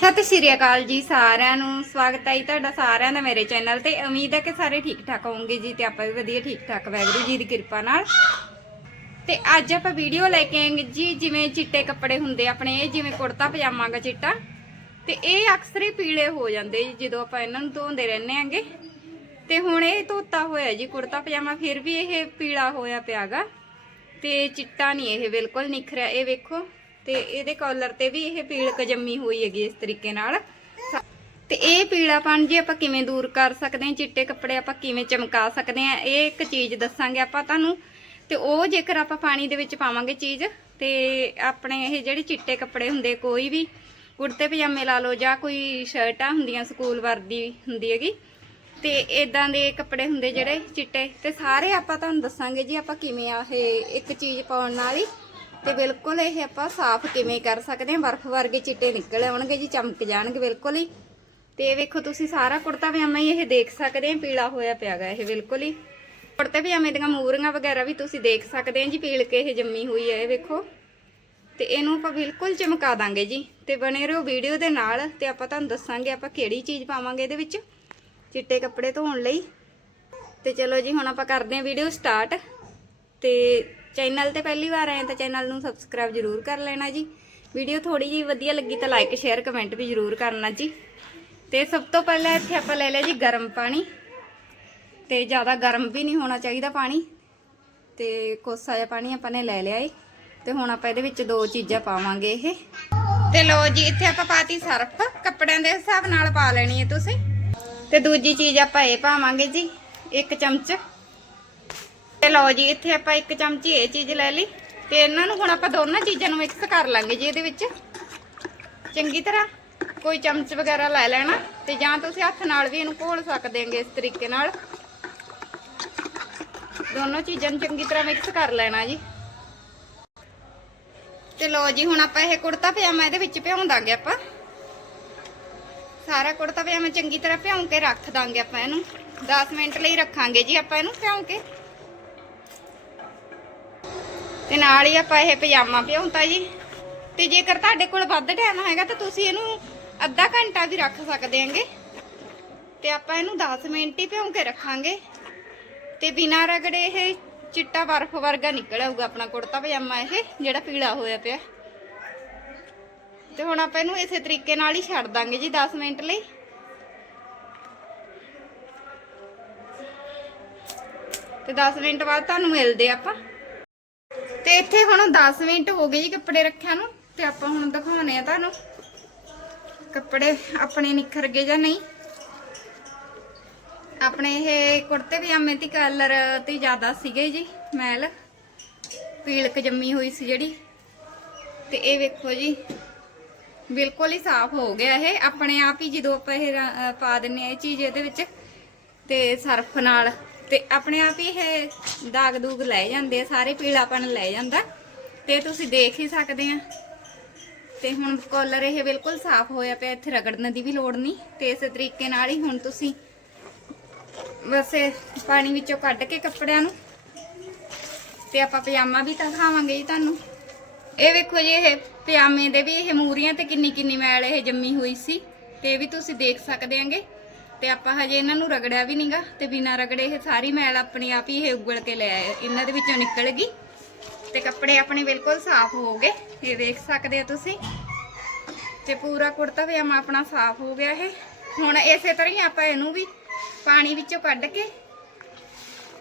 ਸਤਿ ਸ਼੍ਰੀ ਅਕਾਲ ਜੀ ਸਾਰਿਆਂ ਨੂੰ। ਸਵਾਗਤ ਹੈ ਜੀ ਤੁਹਾਡਾ ਸਾਰਿਆਂ ਦਾ ਮੇਰੇ ਚੈਨਲ ਤੇ। ਉਮੀਦ ਹੈ ਕਿ ਸਾਰੇ ਠੀਕ ਠਾਕ ਹੋਵੋਗੇ ਜੀ ਤੇ ਆਪਾਂ ਵੀ ਵਧੀਆ ਠੀਕ ਠਾਕ। ਵੈਗਰੂ ਜੀ ਦੀ ਕਿਰਪਾ ਨਾਲ। ਤੇ ਅੱਜ ਆਪਾਂ ਵੀਡੀਓ ਲੈ ਕੇ ਆਏਗੇ ਜੀ, ਜਿਵੇਂ ਚਿੱਟੇ ਕੱਪੜੇ ਹੁੰਦੇ ਆਪਣੇ, ਇਹ ਜਿਵੇਂ ਕੁੜਤਾ ਪਜਾਮਾ ਗਾ ਚਿੱਟਾ। ਤੇ ਇਹ ਅਕਸਰ ਹੀ ਪੀਲੇ ਹੋ ਜਾਂਦੇ ਜੀ, ਜਦੋਂ ਆਪਾਂ ਇਹਨਾਂ ਨੂੰ ਧੋਂਦੇ ਰਹਿੰਦੇ ਆਂਗੇ। ਤੇ ਹੁਣ ਇਹ ਧੋਤਾ ਹੋਇਆ ਜੀ ਕੁੜਤਾ ਪਜਾਮਾ, ਫਿਰ ਵੀ ਇਹ ਪੀਲਾ ਹੋਇਆ ਪਿਆਗਾ। ਤੇ ਚਿੱਟਾ ਨਹੀਂ ਇਹ, ਬਿਲਕੁਲ ਨਿਖਰਿਆ। ਇਹ ਵੇਖੋ। ਤੇ ਇਹਦੇ ਕਾਲਰ ਤੇ ਵੀ ਇਹ ਪੀਲਕ ਜੰਮੀ ਹੋਈ ਹੈਗੀ ਇਸ ਤਰੀਕੇ ਨਾਲ। ਤੇ ਇਹ ਪੀਲਾਪਣ ਜੀ ਆਪਾਂ ਕਿਵੇਂ ਦੂਰ ਕਰ ਸਕਦੇ ਹਾਂ, ਚਿੱਟੇ ਕੱਪੜੇ ਆਪਾਂ ਕਿਵੇਂ ਚਮਕਾ ਸਕਦੇ ਹਾਂ, ਇਹ ਇੱਕ ਚੀਜ਼ ਦੱਸਾਂਗੇ ਆਪਾਂ ਤੁਹਾਨੂੰ। ਤੇ ਉਹ ਜੇਕਰ ਆਪਾਂ ਪਾਣੀ ਦੇ ਵਿੱਚ ਪਾਵਾਂਗੇ ਚੀਜ਼, ਤੇ ਆਪਣੇ ਇਹ ਜਿਹੜੇ ਚਿੱਟੇ ਕੱਪੜੇ ਹੁੰਦੇ, ਕੋਈ ਵੀ ਕੁੜਤੇ ਪਜਾਮੇ ਲਾ ਲਓ ਜਾਂ ਕੋਈ ਸ਼ਰਟਾਂ ਹੁੰਦੀਆਂ, ਸਕੂਲ ਵਰਦੀ ਹੁੰਦੀ ਹੈਗੀ, ਤੇ ਇਦਾਂ ਦੇ ਕੱਪੜੇ ਹੁੰਦੇ ਜਿਹੜੇ ਚਿੱਟੇ, ਤੇ ਸਾਰੇ ਆਪਾਂ ਤੁਹਾਨੂੰ ਦੱਸਾਂਗੇ ਜੀ ਆਪਾਂ ਕਿਵੇਂ ਆ ਇਹ ਇੱਕ ਚੀਜ਼ ਪਾਉਣ ਨਾਲ ਹੀ। ਤੇ ਬਿਲਕੁਲ ਇਹ ਆਪਾਂ ਸਾਫ਼ ਕਿਵੇਂ ਕਰ ਸਕਦੇ ਹਾਂ? ਬਰਫ਼ ਵਰਗੇ ਚਿੱਟੇ ਨਿਕਲ ਆਉਣਗੇ ਜੀ, ਚਮਕ ਜਾਣਗੇ ਬਿਲਕੁਲ ਹੀ। ਤੇ ਇਹ ਵੇਖੋ ਤੁਸੀਂ ਸਾਰਾ ਕੁੜਤਾ ਪਜਾਮਾ ਹੀ ਇਹ ਦੇਖ ਸਕਦੇ ਆ ਪੀਲਾ ਹੋਇਆ ਪਿਆਗਾ ਇਹ ਬਿਲਕੁਲ ਹੀ। ਕੁੜਤੇ ਪਜਾਮੇ ਦੀਆਂ ਮੂਰੀਆਂ ਵਗੈਰਾ ਵੀ ਤੁਸੀਂ ਦੇਖ ਸਕਦੇ ਆ ਜੀ, ਪੀਲ ਕੇ ਇਹ ਜੰਮੀ ਹੋਈ ਹੈ ਇਹ ਵੇਖੋ। ਤੇ ਇਹਨੂੰ ਆਪਾਂ ਬਿਲਕੁਲ ਚਮਕਾ ਦਾਂਗੇ ਜੀ। ਤੇ ਬਣੇ ਰਹੋ ਵੀਡੀਓ ਦੇ ਨਾਲ ਤੇ ਆਪਾਂ ਤੁਹਾਨੂੰ ਦੱਸਾਂਗੇ ਆਪਾਂ ਕਿਹੜੀ ਚੀਜ਼ ਪਾਵਾਂਗੇ ਇਹਦੇ ਵਿੱਚ ਚਿੱਟੇ ਕੱਪੜੇ ਧੋਣ ਲਈ। ਤੇ ਚਲੋ ਜੀ ਹੁਣ ਆਪਾਂ ਕਰਦੇ ਹਾਂ ਵੀਡੀਓ ਸਟਾਰਟ। ਤੇ ਚੈਨਲ ਤੇ ਪਹਿਲੀ ਵਾਰ ਆਏ ਤਾਂ ਚੈਨਲ ਨੂੰ ਸਬਸਕ੍ਰਾਈਬ ਜ਼ਰੂਰ ਕਰ ਲੈਣਾ ਜੀ। ਵੀਡੀਓ ਥੋੜੀ ਜਿਹੀ ਵਧੀਆ ਲੱਗੀ ਤਾਂ ਲਾਈਕ ਸ਼ੇਅਰ ਕਮੈਂਟ ਵੀ ਜ਼ਰੂਰ ਕਰਨਾ ਜੀ। ਤੇ ਸਭ ਤੋਂ ਪਹਿਲਾਂ ਇੱਥੇ ਆਪਾਂ ਲੈ ਲਿਆ ਜੀ ਗਰਮ ਪਾਣੀ। ਤੇ ਜ਼ਿਆਦਾ ਗਰਮ ਵੀ ਨਹੀਂ ਹੋਣਾ ਚਾਹੀਦਾ ਪਾਣੀ। ਤੇ ਕੋਸਾ ਜਿਹਾ ਪਾਣੀ ਆਪਾਂ ਨੇ ਲੈ ਲਿਆ ਏ। ਤੇ ਹੁਣ ਆਪਾਂ ਇਹਦੇ ਵਿੱਚ ਦੋ ਚੀਜ਼ਾਂ ਪਾਵਾਂਗੇ ਇਹ। ਤੇ ਲੋ ਜੀ, ਇੱਥੇ ਆਪਾਂ ਪਾਤੀ ਸਰਫ। ਕੱਪੜਿਆਂ ਦੇ ਹਿਸਾਬ ਨਾਲ ਪਾ ਲੈਣੀ ਹੈ ਤੁਸੀਂ। ਤੇ ਦੂਜੀ ਚੀਜ਼ ਆਪਾਂ ਇਹ ਪਾਵਾਂਗੇ ਜੀ, ਇੱਕ ਚਮਚ ਲਓ ਜੀ, ਇੱਥੇ ਆਪਾਂ ਇੱਕ ਚਮਚੀ ਇਹ ਚੀਜ਼ ਲੈ ਲਈ ਤੇ ਇਹਨਾਂ ਨੂੰ ਹੁਣ ਆਪਾਂ ਦੋਨਾਂ ਚੀਜ਼ਾਂ ਨੂੰ ਮਿਕਸ ਕਰ ਲਾਂਗੇ ਜੀ ਇਹਦੇ ਵਿੱਚ। ਚੰਗੀ ਤਰ੍ਹਾਂ ਕੋਈ ਚਮਚ ਵਗੈਰਾ ਲੈ ਲੈਣਾ ਤੇ ਜਾਂ ਤੁਸੀਂ ਹੱਥ ਨਾਲ ਵੀ ਇਹਨੂੰ ਘੋਲ ਸਕਦੇ ਹੋਗੇ ਇਸ ਤਰੀਕੇ ਨਾਲ। ਦੋਨੋਂ ਚੀਜ਼ਾਂ ਨੂੰ ਚੰਗੀ ਤਰ੍ਹਾਂ ਮਿਕਸ ਕਰ ਲੈਣਾ ਜੀ। ਤੇ ਲੋ ਜੀ, ਹੁਣ ਆਪਾਂ ਇਹ ਕੁੜਤਾ ਪਜਾਮਾ ਇਹਦੇ ਵਿੱਚ ਭਿਉਂ ਦਾਂਗੇ ਆਪਾਂ। ਸਾਰਾ ਕੁੜਤਾ ਪਜਾਮਾ ਚੰਗੀ ਤਰ੍ਹਾਂ ਭਿਉਂ ਕੇ ਰੱਖ ਦਾਂਗੇ ਆਪਾਂ ਇਹਨੂੰ। 10 ਮਿੰਟ ਲਈ ਰੱਖਾਂਗੇ ਜੀ ਆਪਾਂ ਇਹਨੂੰ ਭਿਉਂ ਕੇ। ਤੇ ਨਾਲ ਹੀ ਆਪਾਂ ਇਹ ਪਜਾਮਾ ਭਿਉਂਤਾ ਜੀ। ਤੇ ਜੇਕਰ ਤੁਹਾਡੇ ਕੋਲ ਵੱਧ ਟਾਈਮ ਹੈਗਾ ਤਾਂ ਤੁਸੀਂ ਇਹਨੂੰ ਅੱਧਾ ਘੰਟਾ ਵੀ ਰੱਖ ਸਕਦੇ ਆਂਗੇ ਤੇ ਆਪਾਂ ਇਹਨੂੰ 10 ਮਿੰਟ ਹੀ ਭਿਉਂ ਕੇ ਰੱਖਾਂਗੇ। ਤੇ ਬਿਨਾਂ ਰਗੜੇ ਇਹ ਚਿੱਟਾ ਬਰਫ਼ ਵਰਗਾ ਨਿਕਲ ਆਊਗਾ ਆਪਣਾ ਕੁੜਤਾ ਪਜਾਮਾ ਇਹ, ਜਿਹੜਾ ਪੀਲਾ ਹੋਇਆ ਪਿਆ। ਤੇ ਹੁਣ ਆਪਾਂ ਇਹਨੂੰ ਇਸੇ ਤਰੀਕੇ ਨਾਲ ਹੀ ਛੱਡ ਦਾਂਗੇ ਜੀ 10 ਮਿੰਟ ਲਈ। ਤੇ 10 ਮਿੰਟ ਬਾਅਦ ਤੁਹਾਨੂੰ ਮਿਲਦੇ ਆਪਾਂ। ਤੇ ਇੱਥੇ ਹੁਣ 10 ਮਿੰਟ ਹੋ ਗਏ ਜੀ ਕੱਪੜੇ ਰੱਖਿਆ ਨੂੰ, ਤੇ ਆਪਾਂ ਹੁਣ ਦਿਖਾਉਣੇ ਆ ਤੁਹਾਨੂੰ ਕੱਪੜੇ ਆਪਣੇ ਨਿਖਰ ਗਏ ਜਾਂ ਨਹੀਂ। ਆਪਣੇ ਇਹ ਕੁੜਤੇ ਪਜਾਮੇ ਤੇ ਕਲਰ ਤੇ ਜ਼ਿਆਦਾ ਸੀਗੇ ਜੀ, ਮੈਲ। ਪੀਲਕ ਜੰਮੀ ਹੋਈ ਸੀ ਜਿਹੜੀ। ਤੇ ਇਹ ਵੇਖੋ ਜੀ, ਬਿਲਕੁਲ ਹੀ ਸਾਫ਼ ਹੋ ਗਿਆ ਇਹ। ਆਪਣੇ ਆਪ ਹੀ ਜਦੋਂ ਆਪਾਂ ਇਹ ਪਾ ਦਿੰਨੇ ਆ ਇਹ ਚੀਜ਼ ਇਹਦੇ ਵਿੱਚ, ਤੇ ਸਰਫ ਨਾਲ। ਤੇ ਆਪਣੇ ਆਪ ਹੀ ਇਹ ਦਾਗ ਦੂਗ ਲੈ ਜਾਂਦੇ ਆ, ਸਾਰੇ ਪੀਲਾਪਣ ਲੈ ਜਾਂਦਾ। ਤੇ ਤੁਸੀਂ ਦੇਖ ਹੀ ਸਕਦੇ ਆ। ਤੇ ਹੁਣ ਕਾਲਰ ਇਹ ਬਿਲਕੁਲ ਸਾਫ਼ ਹੋਇਆ ਪਿਆ, ਇੱਥੇ ਰਗੜਨ ਦੀ ਵੀ ਲੋੜ ਨਹੀਂ। ਤੇ ਇਸੇ ਤਰੀਕੇ ਨਾਲ ਹੀ ਹੁਣ ਤੁਸੀਂ ਬਸ ਪਾਣੀ ਵਿੱਚੋਂ ਕੱਢ ਕੇ ਕੱਪੜਿਆਂ ਨੂੰ ਤੇ ਆਪਾਂ ਪਜਾਮਾ ਵੀ ਤਾਂ ਖਾਵਾਂਗੇ ਜੀ ਤੁਹਾਨੂੰ। ਇਹ ਵੇਖੋ ਜੀ, ਇਹ ਪਜਾਮੇ ਦੇ ਵੀ ਇਹ ਮੂਰੀਆਂ ਤੇ ਕਿੰਨੀ ਕਿੰਨੀ ਮੈਲ ਇਹ ਜੰਮੀ ਹੋਈ ਸੀ। ਤੇ ਇਹ ਵੀ ਤੁਸੀਂ ਦੇਖ ਸਕਦੇ ਆਂਗੇ। ਤੇ ਆਪਾਂ ਹਜੇ ਇਹਨਾਂ ਨੂੰ ਰਗੜਿਆ ਵੀ ਨਹੀਂਗਾ ਤੇ ਬਿਨਾਂ ਰਗੜੇ ਇਹ ਸਾਰੀ ਮੈਲ ਆਪਣੀ ਆਪ ਹੀ ਇਹ ਉਗਲ ਕੇ ਲੈ ਆਏ। ਇਹਨਾਂ ਦੇ ਵਿੱਚੋਂ ਨਿਕਲ ਗਈ ਤੇ ਕੱਪੜੇ ਆਪਣੇ ਬਿਲਕੁਲ ਸਾਫ਼ ਹੋ ਗਏ। ਇਹ ਦੇਖ ਸਕਦੇ ਆ ਤੁਸੀਂ। ਤੇ ਪੂਰਾ ਕੁੜਤਾ ਪਜਾਮਾ ਆਪਣਾ ਸਾਫ਼ ਹੋ ਗਿਆ ਇਹ। ਹੁਣ ਇਸੇ ਤਰ੍ਹਾਂ ਹੀ ਆਪਾਂ ਇਹਨੂੰ ਵੀ ਪਾਣੀ ਵਿੱਚੋਂ ਕੱਢ ਕੇ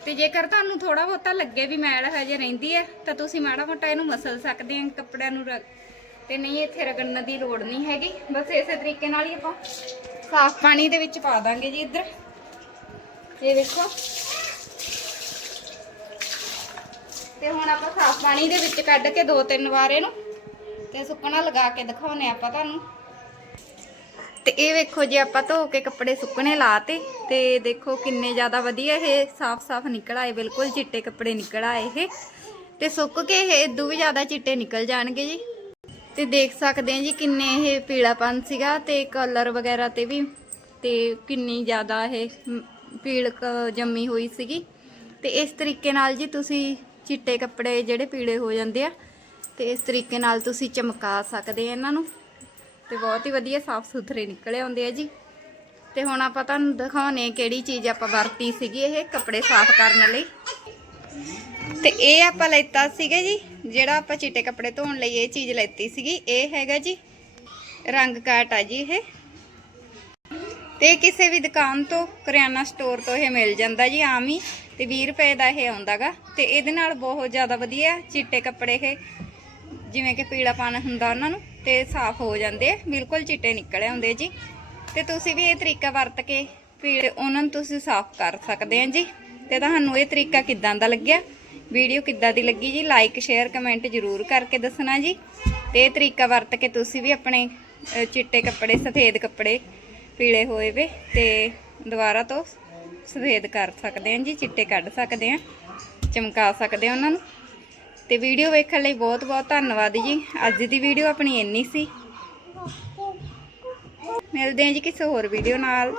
ਤੇ ਜੇਕਰ ਤੁਹਾਨੂੰ ਥੋੜਾ ਬਹੁਤਾ ਲੱਗੇ ਵੀ ਮੈਲ ਹਜੇ ਰਹਿੰਦੀ ਹੈ, ਤਾਂ ਤੁਸੀਂ ਮਾੜਾ ਮੋਟਾ ਇਹਨੂੰ ਮਸਲ ਸਕਦੇ ਆ ਕੱਪੜਿਆਂ ਨੂੰ ਰਗ- ਤੇ ਨਹੀਂ, ਇੱਥੇ ਰਗੜਨ ਦੀ ਲੋੜ ਨਹੀਂ ਹੈਗੀ। ਬਸ ਇਸੇ ਤਰੀਕੇ ਨਾਲ ਹੀ ਆਪਾਂ ਸਾਫ਼ ਪਾਣੀ ਦੇ ਵਿੱਚ ਪਾ ਦਾਂਗੇ ਜੀ ਇੱਧਰ। ਇਹ ਵੇਖੋ। ਤੇ ਹੁਣ ਆਪਾਂ ਸਾਫ਼ ਪਾਣੀ ਦੇ ਵਿੱਚ ਕੱਢ ਕੇ ਦੋ ਤਿੰਨ ਵਾਰ ਇਹਨੂੰ ਤੇ ਸੁੱਕਣਾ ਲਗਾ ਕੇ ਦਿਖਾਉਨੇ ਆਪਾਂ ਤੁਹਾਨੂੰ। ਤੇ ਇਹ ਵੇਖੋ ਜੀ, ਆਪਾਂ ਧੋ ਕੇ ਕੱਪੜੇ ਸੁੱਕਣੇ ਲਾਤੇ ਤੇ ਦੇਖੋ ਕਿੰਨੇ ਜ਼ਿਆਦਾ ਵਧੀਆ ਇਹ ਸਾਫ਼-ਸਾਫ਼ ਨਿਕਲ ਆਏ, ਬਿਲਕੁਲ ਚਿੱਟੇ ਕੱਪੜੇ ਨਿਕਲ ਆਏ ਇਹ। ਤੇ ਸੁੱਕ ਕੇ ਇਹ ਇਦੋਂ ਵੀ ਜ਼ਿਆਦਾ ਚਿੱਟੇ ਨਿਕਲ ਜਾਣਗੇ ਜੀ। ਤੇ ਦੇਖ ਸਕਦੇ ਆ ਜੀ ਕਿੰਨੇ ਇਹ ਪੀਲਾਪਨ ਸੀਗਾ ਤੇ ਕਲਰ ਵਗੈਰਾ ਤੇ ਵੀ ਤੇ ਕਿੰਨੀ ਜ਼ਿਆਦਾ ਇਹ ਮ, ਪੀਲਕ ਜੰਮੀ ਹੋਈ ਸੀਗੀ। ਤੇ ਇਸ ਤਰੀਕੇ ਨਾਲ ਜੀ ਤੁਸੀਂ ਚਿੱਟੇ ਕੱਪੜੇ ਜਿਹੜੇ ਪੀਲੇ ਹੋ ਜਾਂਦੇ ਆ ਤੇ ਇਸ ਤਰੀਕੇ ਨਾਲ ਤੁਸੀਂ ਚਮਕਾ ਸਕਦੇ ਆ ਇਹਨਾਂ ਨੂੰ। ਤੇ ਬਹੁਤ ਹੀ ਵਧੀਆ ਸਾਫ਼ ਸੁਥਰੇ ਨਿਕਲੇ ਆਉਂਦੇ ਆ ਜੀ। ਤੇ ਹੁਣ ਆਪਾਂ ਤੁਹਾਨੂੰ ਦਿਖਾਉਣੇ ਕਿਹੜੀ ਚੀਜ਼ ਆਪਾਂ ਵਰਤੀ ਸੀਗੀ ਇਹ ਕੱਪੜੇ ਸਾਫ਼ ਕਰਨ ਲਈ। ਤੇ ਇਹ ਆਪਾਂ ਲੈਤਾ ਸੀਗਾ ਜੀ, ਜਿਹੜਾ ਆਪਾਂ ਚਿੱਟੇ ਕੱਪੜੇ ਧੋਣ ਲਈ ਇਹ ਚੀਜ਼ ਲੈਤੀ ਸੀਗੀ, ਇਹ ਹੈਗਾ ਜੀ, ਰੰਗ ਕਾਟ ਆ ਜੀ ਇਹ। ਤੇ ਕਿਸੇ ਵੀ ਦੁਕਾਨ ਤੋਂ ਕਰਿਆਨਾ ਸਟੋਰ ਤੋਂ ਇਹ ਮਿਲ ਜਾਂਦਾ ਜੀ, ਆਮ ਹੀ, ਤੇ 20 ਰੁਪਏ ਦਾ ਇਹ ਆਉਂਦਾਗਾ। ਤੇ ਇਹਦੇ ਨਾਲ ਬਹੁਤ ਜ਼ਿਆਦਾ ਵਧੀਆ ਚਿੱਟੇ ਕੱਪੜੇ ਇਹ, ਜਿਵੇਂ ਕਿ ਪੀਲਾਪਨ ਹੁੰਦਾ ਉਹਨਾਂ ਨੂੰ, ਤੇ ਸਾਫ਼ ਹੋ ਜਾਂਦੇ ਆ, ਬਿਲਕੁਲ ਚਿੱਟੇ ਨਿਕਲ ਆਉਂਦੇ ਜੀ। ਤੇ ਤੁਸੀਂ ਵੀ ਇਹ ਤਰੀਕਾ ਵਰਤ ਕੇ ਪੀਲੇ ਉਹਨਾਂ ਨੂੰ ਤੁਸੀਂ ਸਾਫ਼ ਕਰ ਸਕਦੇ ਆ ਜੀ। ਤੇ ਤੁਹਾਨੂੰ ਇਹ ਤਰੀਕਾ ਕਿੱਦਾਂ ਦਾ ਲੱਗਿਆ? ਵੀਡੀਓ ਕਿੱਦਾਂ ਦੀ ਲੱਗੀ ਜੀ? ਲਾਈਕ ਸ਼ੇਅਰ ਕਮੈਂਟ ਜ਼ਰੂਰ ਕਰਕੇ ਦੱਸਣਾ ਜੀ। ਤੇ ਇਹ ਤਰੀਕਾ ਵਰਤ ਕੇ ਤੁਸੀਂ ਵੀ ਆਪਣੇ ਚਿੱਟੇ ਕੱਪੜੇ, ਸਫੇਦ ਕੱਪੜੇ ਪੀਲੇ ਹੋਏ ਵੇ ਤੇ ਦੁਬਾਰਾ ਤੋਂ ਸਫੇਦ ਕਰ ਸਕਦੇ ਆ ਜੀ, ਚਿੱਟੇ ਕੱਢ ਸਕਦੇ ਆ ਚਮਕਾ ਸਕਦੇ ਆ ਉਹਨਾਂ ਨੂੰ। ਤੇ ਵੀਡੀਓ ਵੇਖਣ ਲਈ ਬਹੁਤ ਬਹੁਤ ਧੰਨਵਾਦ ਜੀ। ਅੱਜ ਦੀ ਵੀਡੀਓ ਆਪਣੀ ਇੰਨੀ ਸੀ। ਮਿਲਦੇ ਹਾਂ ਜੀ ਕਿਸੇ ਹੋਰ ਵੀਡੀਓ ਨਾਲ।